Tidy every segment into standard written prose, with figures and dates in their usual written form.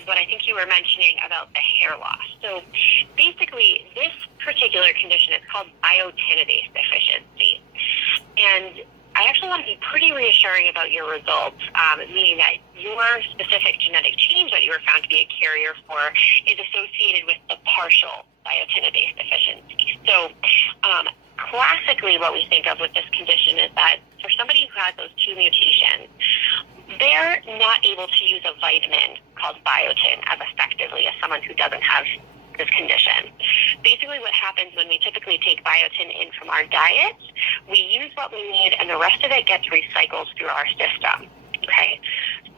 is what I think you were mentioning about the hair loss. So basically, this particular condition is called Biotinidase deficiency. And I actually want to be pretty reassuring about your results, meaning that your specific genetic change that you were found to be a carrier for is associated with the partial biotinidase deficiency. So classically, what we think of with this condition is that for somebody who has those two mutations, they're not able to use a vitamin called biotin as effectively as someone who doesn't have this condition. Basically what happens when we typically take biotin in from our diet, we use what we need and the rest of it gets recycled through our system. Okay.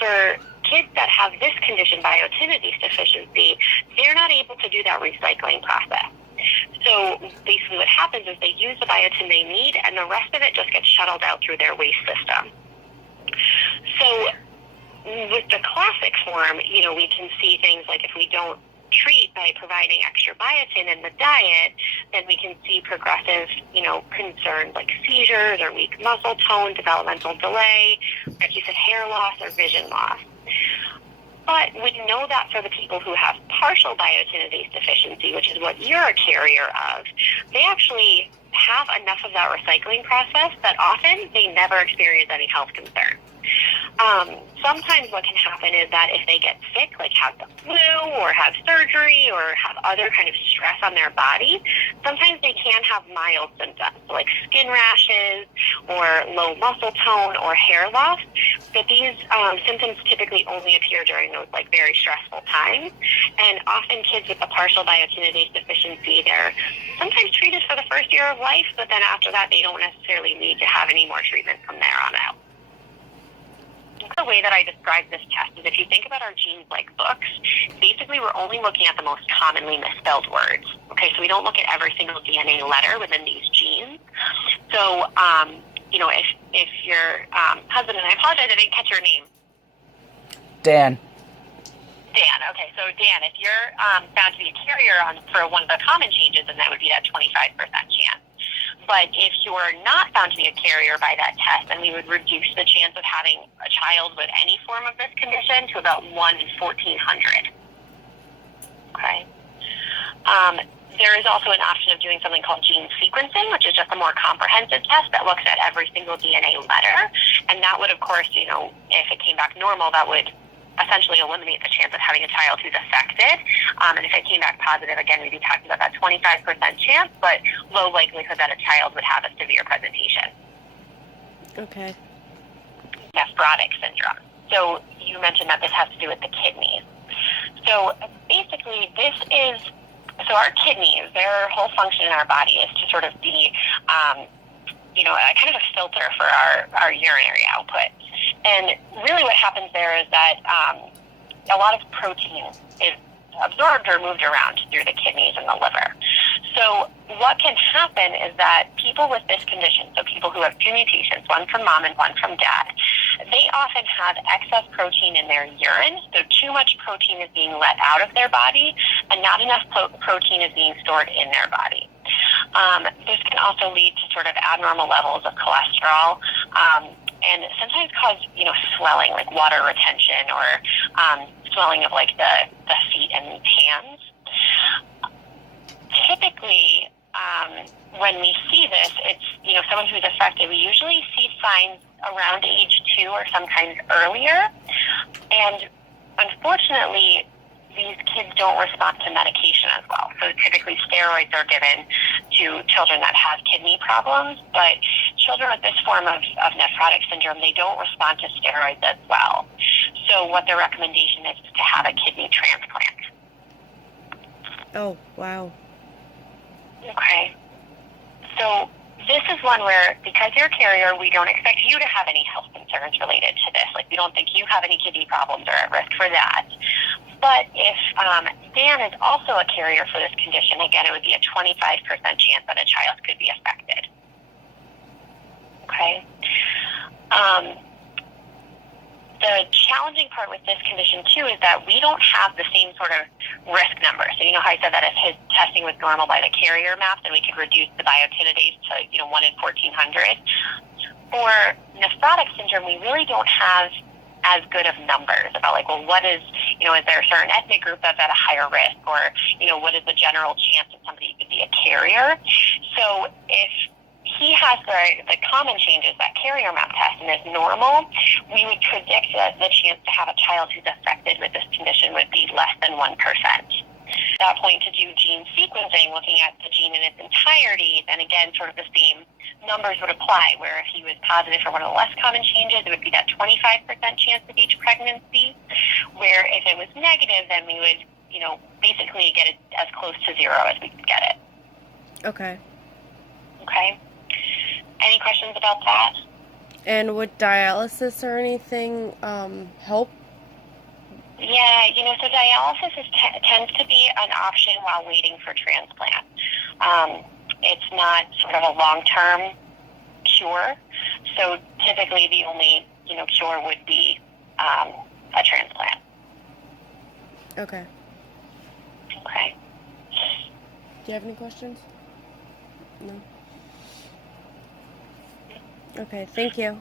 For kids that have this condition, biotinidase deficiency, they're not able to do that recycling process. So basically what happens is they use the biotin they need and the rest of it just gets shuttled out through their waste system. So with the classic form, we can see things like if we don't treat by providing extra biotin in the diet, then we can see progressive, concerns like seizures or weak muscle tone, developmental delay, like you said, hair loss or vision loss. But we know that for the people who have partial biotinidase deficiency, which is what you're a carrier of, they actually have enough of that recycling process that often they never experience any health concern. Sometimes what can happen is that if they get sick, like have the flu or have surgery or have other kind of stress on their body, sometimes they can have mild symptoms like skin rashes or low muscle tone or hair loss. But these symptoms typically only appear during those very stressful times. And often kids with a partial biotinidase deficiency, they're sometimes treated for the first year of life, but then after that they don't necessarily need to have any more treatment from there on out. The way that I describe this test is if you think about our genes like books, basically we're only looking at the most commonly misspelled words. Okay, so we don't look at every single DNA letter within these genes. So, if your husband, and I apologize, I didn't catch your name. Dan. Dan, okay. So Dan, if you're found to be a carrier for one of the common changes, then that would be that 25% chance. But if you're not found to be a carrier by that test, then we would reduce the chance of having a child with any form of this condition to about 1 in 1,400. Okay. There is also an option of doing something called gene sequencing, which is just a more comprehensive test that looks at every single DNA letter. And that would, of course, if it came back normal, that would essentially eliminate the chance of having a child who's affected. And if it came back positive, again, we'd be talking about that 25% chance, but low likelihood that a child would have a severe presentation. Okay. Nephrotic syndrome. So you mentioned that this has to do with the kidneys. So basically our kidneys, their whole function in our body is to sort of be, a kind of a filter for our urinary output. And really what happens there is that a lot of protein is absorbed or moved around through the kidneys and the liver. So what can happen is that people with this condition, so people who have two mutations, one from mom and one from dad, they often have excess protein in their urine. So too much protein is being let out of their body and not enough protein is being stored in their body. This can also lead to sort of abnormal levels of cholesterol, and sometimes cause, swelling, like water retention or swelling of the feet and hands. Typically, when we see this, it's, someone who's affected. We usually see signs around age 2 or sometimes earlier. And unfortunately, these kids don't respond to medication as well. So typically steroids are given to children that have kidney problems, but children with this form of nephrotic syndrome, they don't respond to steroids as well. So what the recommendation is to have a kidney transplant. Oh, wow. Okay. So this is one where, because you're a carrier, we don't expect you to have any health concerns related to this. Like, we don't think you have any kidney problems or at risk for that. But if Dan is also a carrier for this condition, again, it would be a 25% chance that a child could be affected. Okay. The challenging part with this condition, too, is that we don't have the same sort of risk number. So you know how I said that if his testing was normal by the carrier map, then we could reduce the biotinidase to, 1 in 1,400. For nephrotic syndrome, we really don't have as good of numbers about like, well, what is, you know, is there a certain ethnic group that's at a higher risk, or, you know, what is the general chance that somebody could be a carrier? So if he has the common changes, that carrier map test, and is normal, we would predict that the chance to have a child who's affected with this condition would be less than 1%. At that point, to do gene sequencing, looking at the gene in its entirety, then again, sort of the same numbers would apply, where if he was positive for one of the less common changes, it would be that 25% chance of each pregnancy, where if it was negative, then we would, you know, basically get it as close to zero as we could get it. Okay. Okay? Any questions about that? And would dialysis or anything help? Yeah, you know, so dialysis tends to be an option while waiting for transplant. It's not sort of a long-term cure, so typically the only, you know, cure would be a transplant. Okay. Okay. Do you have any questions? No? Okay, thank you.